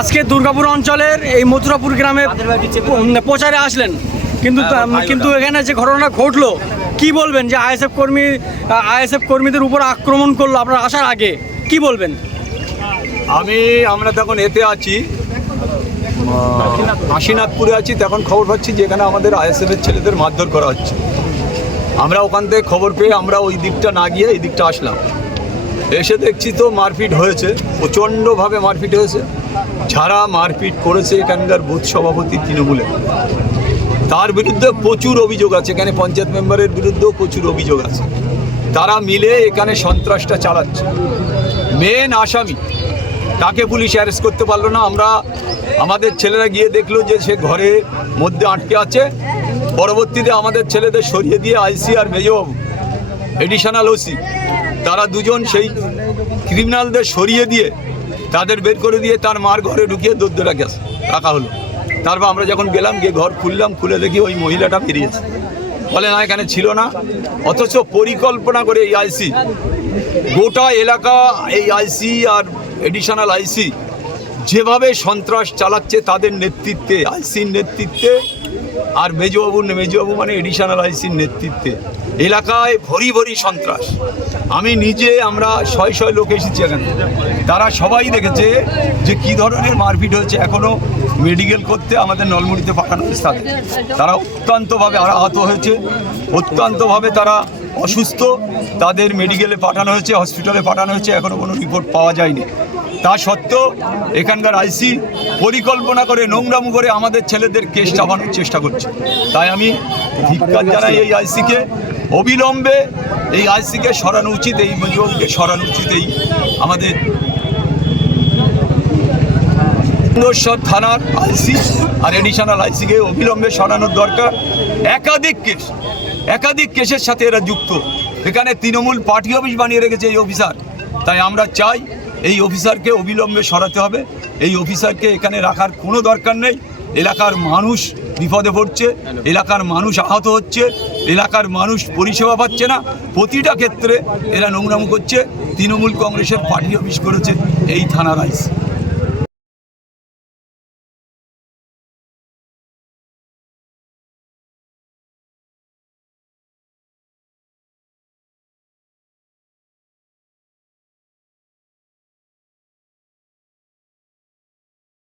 আজকে দুর্গাপুর অঞ্চলের এই মথুরাপুর গ্রামে প্রচারে আসলেন, কিন্তু এখানে যে ঘটনা ঘটলো কি বলবেন? যে আইএসএফ কর্মীদের উপর আক্রমণ করলো আপনার আসার আগে, কি বলবেন? আমরা তখন এতে আছি, কাশীনাথপুরে আছি, তখন খবর পাচ্ছি যে এখানে আমাদের আইএসএফের ছেলেদের মারধর করা হচ্ছে। আমরা ওখান থেকে খবর পেয়ে আমরা ওই দিকটা না গিয়ে এই দিকটা আসলাম। এসে দেখছি তো মারপিট হয়েছে, প্রচণ্ডভাবে মারপিট হয়েছে। যারা মারপিট করেছে এখানকার বুথ সভাপতি তৃণমূলে, তার বিরুদ্ধে প্রচুর অভিযোগ আছে। এখানে পঞ্চায়েত মেম্বারের বিরুদ্ধেও প্রচুর অভিযোগ আছে। তারা মিলে এখানে সন্ত্রাসটা চালাচ্ছে। মেন আসামি তাকে পুলিশ অ্যারেস্ট করতে পারলো না। আমাদের ছেলেরা গিয়ে দেখলো যে সে ঘরের মধ্যে আটকে আছে। পরবর্তীতে আমাদের ছেলেদের সরিয়ে দিয়ে আইসি আর মেজবাবু এডিশনাল ওসি তারা দুজন সেই ক্রিমিনালদের সরিয়ে দিয়ে তাদের বের করে দিয়ে তার মার ঘরে ঢুকিয়ে দৌড়ে রাখা হলো। তারপর আমরা যখন গেলাম, গিয়ে ঘর খুললাম, খুলে দেখি ওই মহিলাটা বেরিয়েছে। বলে না, এখানে ছিল না। অথচ পরিকল্পনা করে এই আইসি, গোটা এলাকা এই আইসি আর এডিশনাল আইসি যেভাবে সন্ত্রাস চালাচ্ছে তাদের নেতৃত্বে, আইসির নেতৃত্বে আর মেজবাবু মানে এডিশনাল আইসির নেতৃত্বে এলাকায় ভরি ভরি সন্ত্রাস। আমি নিজে, আমরা শয় লোক এসেছি এখানে, তারা সবাই দেখেছে যে কী ধরনের মারপিট হয়েছে। এখনও মেডিকেল করতে আমাদের নলমুড়িতে পাঠানো হয়েছে তাদের। তারা অত্যন্তভাবে আহত হয়েছে, অত্যন্তভাবে তারা অসুস্থ। তাদের মেডিকেলে পাঠানো হয়েছে, হসপিটালে পাঠানো হয়েছে, এখনও কোনো রিপোর্ট পাওয়া যায়নি। তা সত্ত্বেও এখানকার আইসি পরিকল্পনা করে, নোংরামু করে আমাদের ছেলেদের কেস চাপানোর চেষ্টা করছে। তাই আমি ধিক্কার জানাই এই আইসিকে। অবিলম্বে এই আইসিকে সরানো উচিত, এই মেজবাবুকে সরানো উচিত। এই আমাদের সুন্দরসর থানার আইসি আর এডিশনাল আইসিকে অবিলম্বে সরানোর দরকার। একাধিক কেসের সাথে এরা যুক্ত। এখানে তৃণমূল পার্টি অফিস বানিয়ে রেখেছে এই অফিসার। তাই আমরা চাই এই অফিসারকে অবিলম্বে সরাতে হবে। এই অফিসারকে এখানে রাখার কোনো দরকার নেই। এলাকার মানুষ বিপদে পড়ছে, এলাকার মানুষ আহত হচ্ছে, এলাকার মানুষ পরিষেবা পাচ্ছে না। প্রতিটা ক্ষেত্রে এরা নোংরামো করছে। তৃণমূল কংগ্রেসের পার্টি অফিস করেছে এই থানার আইসি।